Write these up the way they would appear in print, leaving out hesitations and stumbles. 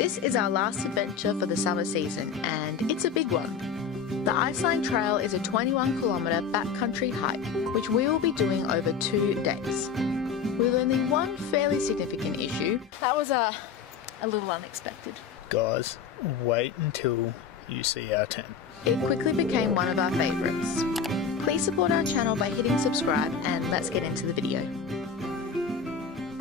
This is our last adventure for the summer season, and it's a big one. The Iceline Trail is a 21-kilometre backcountry hike, which we will be doing over 2 days. With only one fairly significant issue. That was a little unexpected. Guys, wait until you see our tent. It quickly became one of our favourites. Please support our channel by hitting subscribe, and let's get into the video.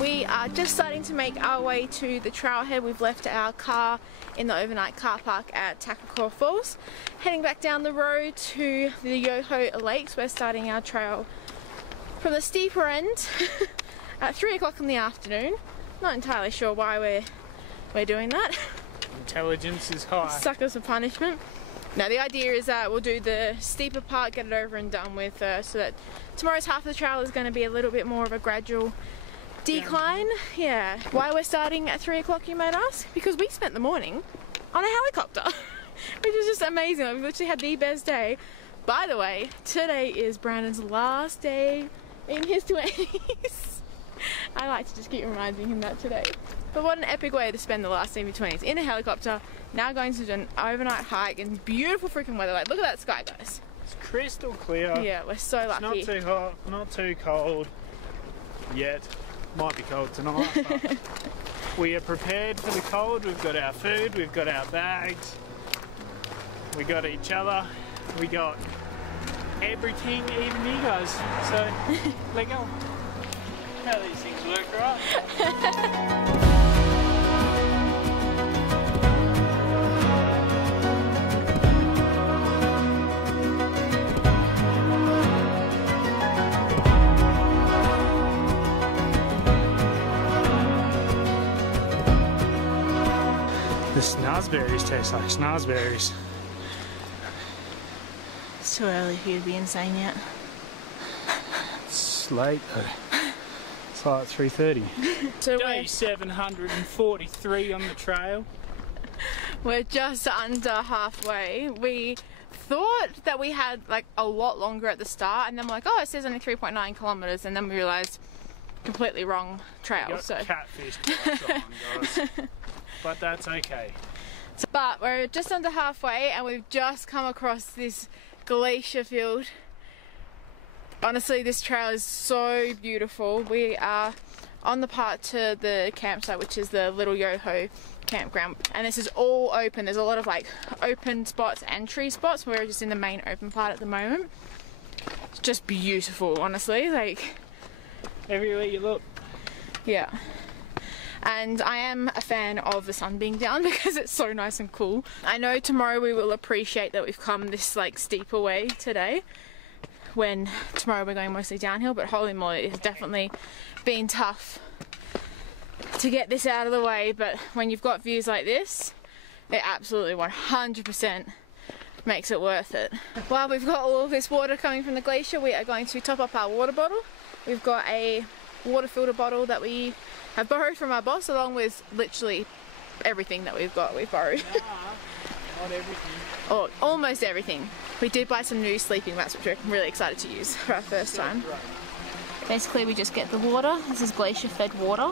We are just starting to make our way to the trailhead. We've left our car in the overnight car park at Takakura Falls. Heading back down the road to the Yoho Lakes. We're starting our trail from the steeper end at 3 o'clock in the afternoon. Not entirely sure why we're doing that. Intelligence is high. Suckers for punishment. Now the idea is that we'll do the steeper part, get it over and done with, so that tomorrow's half of the trail is going to be a little bit more of a gradual decline. Yeah. Why we're starting at 3 o'clock, you might ask? Because we spent the morning on a helicopter, which is just amazing. We've literally had the best day. By the way, today is Brandon's last day in his 20s. I like to just keep reminding him that today. But what an epic way to spend the last day of your 20s, in a helicopter, now going to do an overnight hike in beautiful freaking weather. Like, look at that sky, guys. It's crystal clear. Yeah, we're so lucky. It's not too hot, not too cold yet. Might be cold tonight, but we are prepared for the cold. We've got our food, we've got our bags, we got each other, we got everything, even you guys. So, let go. How these things work, right? The snozberries taste like snozberries. It's too early for you to be insane yet. It's late though. It's like 3:30. So Day 743 on the trail. We're just under halfway. We thought that we had like a lot longer at the start, and then we're like, oh, it says only 3.9 kilometres, and then we realised completely wrong trail. You got so catfish on, guys. But that's okay. But we're just under halfway, and we've just come across this glacier field. Honestly, this trail is so beautiful. We are on the part to the campsite, which is the Little Yoho Campground, and this is all open. There's a lot of like open spots and tree spots. We're just in the main open part at the moment. It's just beautiful, honestly. Like everywhere you look. Yeah. And I am a fan of the sun being down because it's so nice and cool. I know tomorrow we will appreciate that we've come this like steeper way today, when tomorrow we're going mostly downhill, but holy moly, it's definitely been tough to get this out of the way. But when you've got views like this, it absolutely 100% makes it worth it. While we've got all of this water coming from the glacier, we are going to top up our water bottle. We've got a water filter bottle that we have borrowed from our boss, along with literally everything that we've borrowed. Not everything. Or almost everything. We did buy some new sleeping mats, which we're really excited to use for our first time. Basically, we just get the water. This is glacier fed water.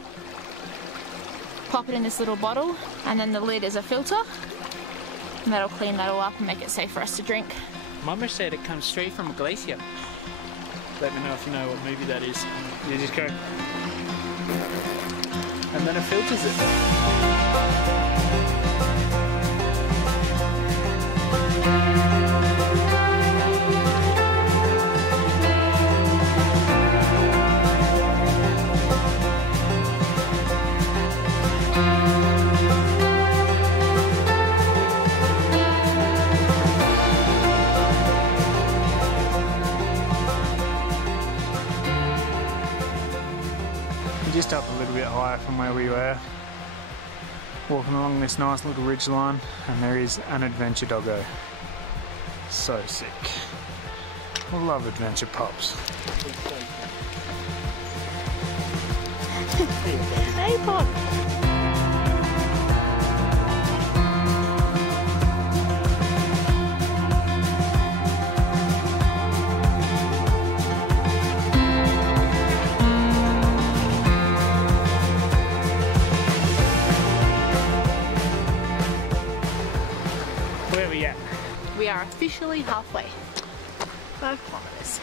Pop it in this little bottle, and then the lid is a filter, and that'll clean that all up and make it safe for us to drink. Mama said it comes straight from a glacier. Let me know if you know what movie that is. You just go, and then it filters it. Just up a little bit higher from where we were, walking along this nice little ridge line, and there is an adventure doggo. So sick. I love adventure pups. Hey, Pop! Yeah. We are officially halfway. 5 kilometers.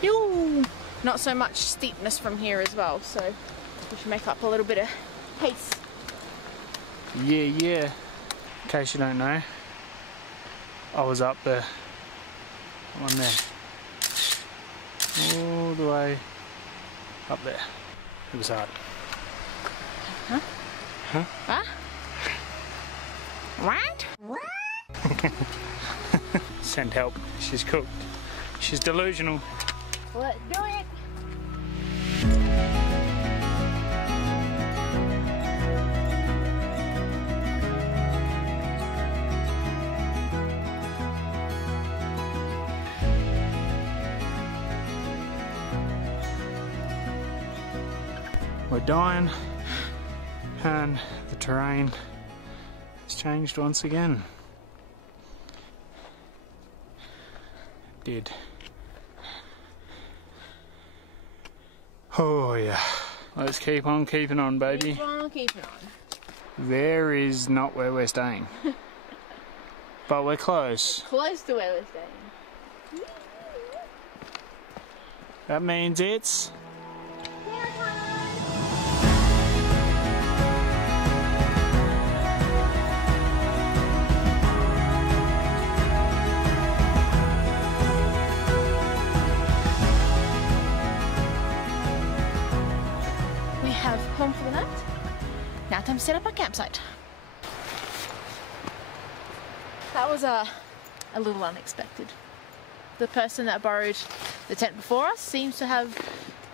Yoo! Not so much steepness from here as well, so we should make up a little bit of pace. Yeah. In case you don't know, I was up there. On there. All the way up there. It was hard. Huh? Huh? Huh? What? Send help. She's cooked. She's delusional. Let's do it! We're dying, and the terrain has changed once again. It did. Oh yeah. Let's keep on keeping on, baby. Keep on keeping on. There is not where we're staying. But we're close. Close to where we're staying. That means it's... home for the night. Now time to set up our campsite. That was a little unexpected. The person that borrowed the tent before us seems to have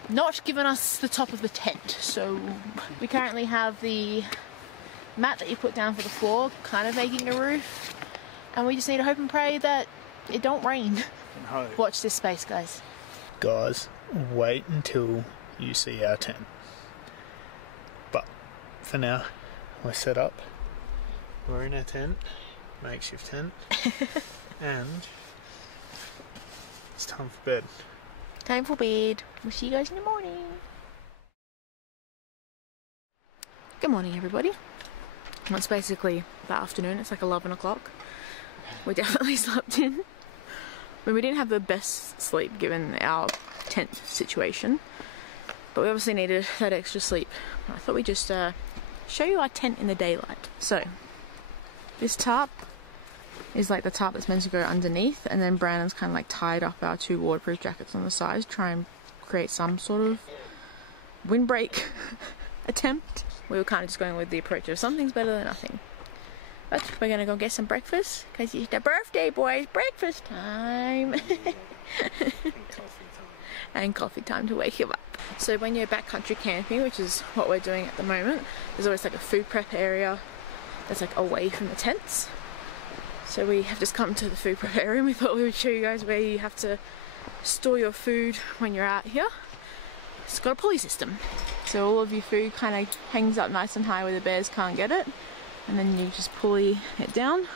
not given us the top of the tent, so we currently have the mat that you put down for the floor kind of making a roof, and we just need to hope and pray that it don't rain. Watch this space, guys. Guys, wait until you see our tent. But for now, we're set up. We're in our tent, makeshift tent, and it's time for bed. Time for bed. We'll see you guys in the morning. Good morning, everybody. Well, it's basically the afternoon. It's like 11 o'clock. We definitely slept in. I mean, we didn't have the best sleep given our tent situation, but we obviously needed that extra sleep. I thought we'd just show you our tent in the daylight. So, this tarp is like the tarp that's meant to go underneath, and then Brandon's kind of like tied up our 2 waterproof jackets on the sides, try and create some sort of windbreak attempt. We were kind of just going with the approach of something's better than nothing. But we're gonna go get some breakfast, because it's the birthday, boys! Breakfast time! And coffee time to wake you up. So when you're backcountry camping, which is what we're doing at the moment, there's always like a food prep area that's like away from the tents. So we have just come to the food prep area, and we thought we would show you guys where you have to store your food when you're out here. It's got a pulley system. So all of your food kind of hangs up nice and high where the bears can't get it. And then you just pulley it down.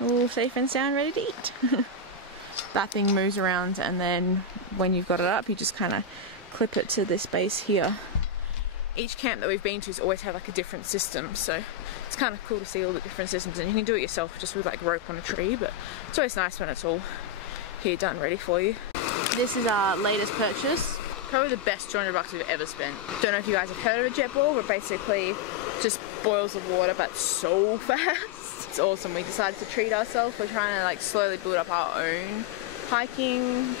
All safe and sound, ready to eat. That thing moves around, and then when you've got it up, you just kind of clip it to this base here. Each camp that we've been to has always had like a different system, so it's kind of cool to see all the different systems, and you can do it yourself just with like rope on a tree, but it's always nice when it's all here done ready for you. This is our latest purchase. Probably the best $200 we've ever spent. Don't know if you guys have heard of a jet boil, but basically just boils of water, but so fast. It's awesome. We decided to treat ourselves. We're trying to like slowly build up our own hiking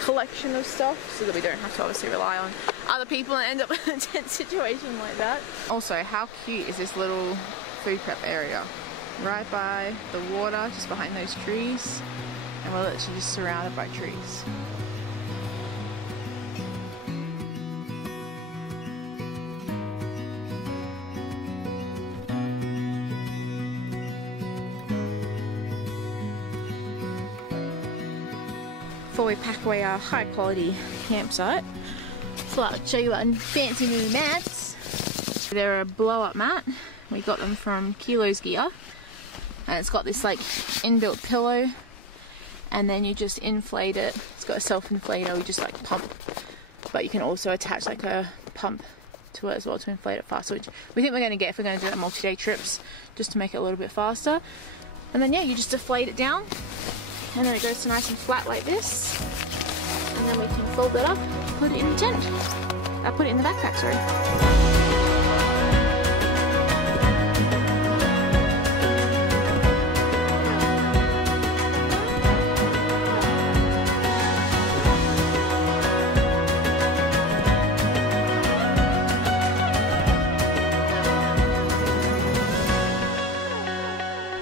collection of stuff so that we don't have to obviously rely on other people and end up in a tent situation like that. Also, how cute is this little food prep area? Right by the water, just behind those trees, and we're literally just surrounded by trees. Before we pack away our high quality campsite, so I'll show you our fancy new mats. They're a blow up mat. We got them from Kilo's Gear, and it's got this like inbuilt pillow, and then you just inflate it. It's got a self inflator, we just like pump, but you can also attach like a pump to it as well to inflate it faster, which we think we're going to get if we're going to do that multi-day trips, just to make it a little bit faster. And then yeah, you just deflate it down and then it goes to nice and flat like this, and then we can fold that up, put it in the tent. Put it in the backpack, sorry.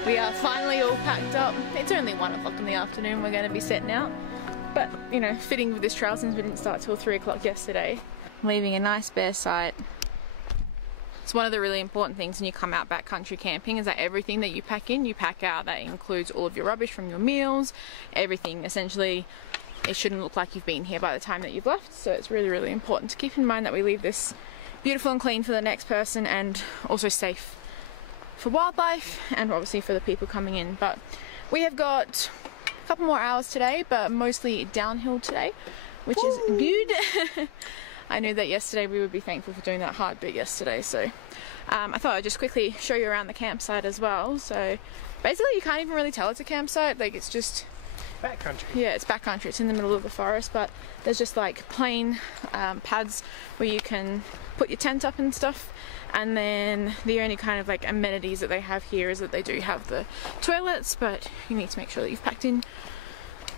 We are finally all packed up. It's only 1 o'clock in the afternoon, we're going to be setting out. But, you know, fitting with this trail since we didn't start till 3 o'clock yesterday. Leaving a nice bare site. It's one of the really important things when you come out backcountry camping is that everything that you pack in, you pack out. That includes all of your rubbish from your meals, everything. Essentially, it shouldn't look like you've been here by the time that you've left. So it's really, really important to keep in mind that we leave this beautiful and clean for the next person, and also safe for wildlife and obviously for the people coming in. But we have got a couple more hours today, but mostly downhill today, which is good. I knew that yesterday we would be thankful for doing that hard bit yesterday, so I thought I'd just quickly show you around the campsite as well. So basically you can't even really tell it's a campsite, like it's just backcountry. Yeah, it's backcountry, it's in the middle of the forest, but there's just like plain pads where you can put your tent up and stuff. And then the only kind of like amenities that they have here is that they do have the toilets, but you need to make sure that you've packed in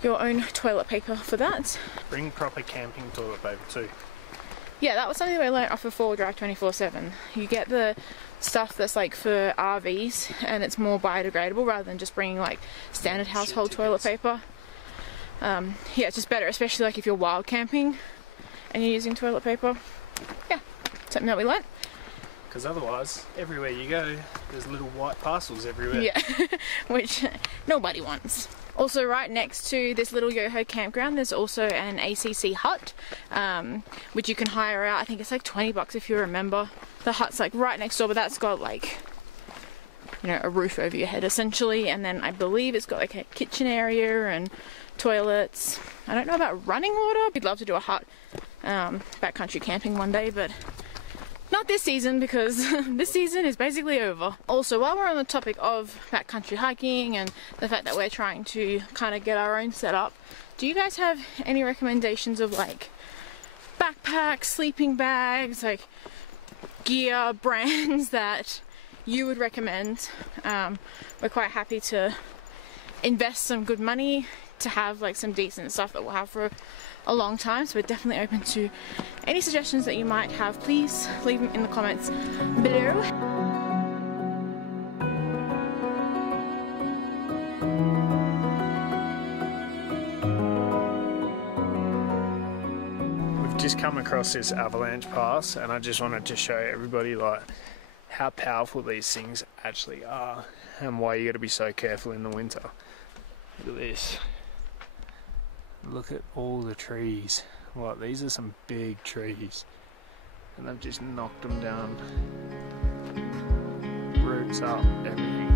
your own toilet paper for that. Bring proper camping toilet paper too. Yeah, that was something that I learned off of 4Drive 24/7. You get the stuff that's like for RVs and it's more biodegradable rather than just bringing like standard household toilet paper. Yeah, it's just better, especially like if you're wild camping and you're using toilet paper. Yeah, something that we learned. Because otherwise, everywhere you go, there's little white parcels everywhere. Yeah, which nobody wants. Also, right next to this Little Yoho Campground, there's also an ACC hut, which you can hire out. I think it's like 20 bucks if you're a member. The hut's like right next door, but that's got like, you know, a roof over your head essentially. And then I believe it's got like a kitchen area and toilets. I don't know about running water. We'd love to do a hut backcountry camping one day, but not this season, because this season is basically over. Also, while we're on the topic of backcountry hiking and the fact that we're trying to kind of get our own setup, do you guys have any recommendations of like backpacks, sleeping bags, like gear, brands that you would recommend? We're quite happy to invest some good money to have like some decent stuff that we'll have for a long time, so we're definitely open to any suggestions that you might have. Please leave them in the comments below. We've just come across this avalanche pass, and I just wanted to show everybody like how powerful these things actually are and why you got to be so careful in the winter. Look at this. Look at all the trees. Like, these are some big trees, and they've just knocked them down. Roots up, everything.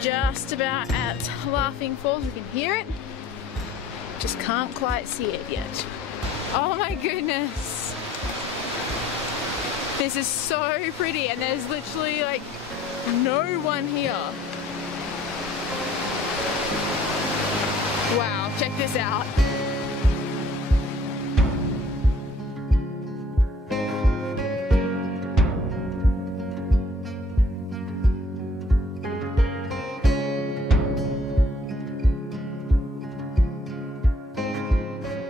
Just about at Laughing Falls, we can hear it, just can't quite see it yet. Oh my goodness, this is so pretty, and there's literally like no one here. Wow, check this out.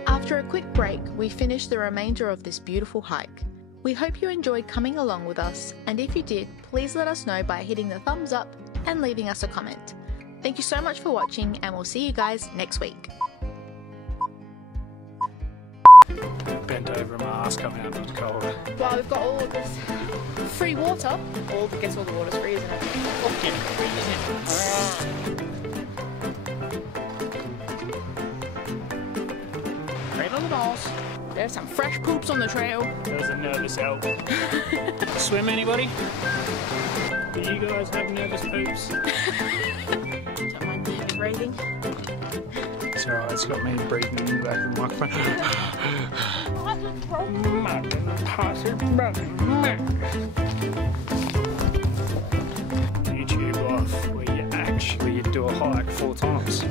After a quick break, we finished the remainder of this beautiful hike. We hope you enjoyed coming along with us, and if you did, please let us know by hitting the thumbs up and leaving us a comment. Thank you so much for watching, and we'll see you guys next week. Bent over my ass coming out of the cold. Well, we've got all of this free water. I guess all the water's free, isn't it? Oh, yeah, free, isn't it? balls. There's some fresh poops on the trail. There's a nervous elk. Swim, anybody? Do you guys have nervous poops? Don't mind the heavy breathing. It's alright, it's got me breathing in the back of the microphone. YouTube life where you do a hike 4 times.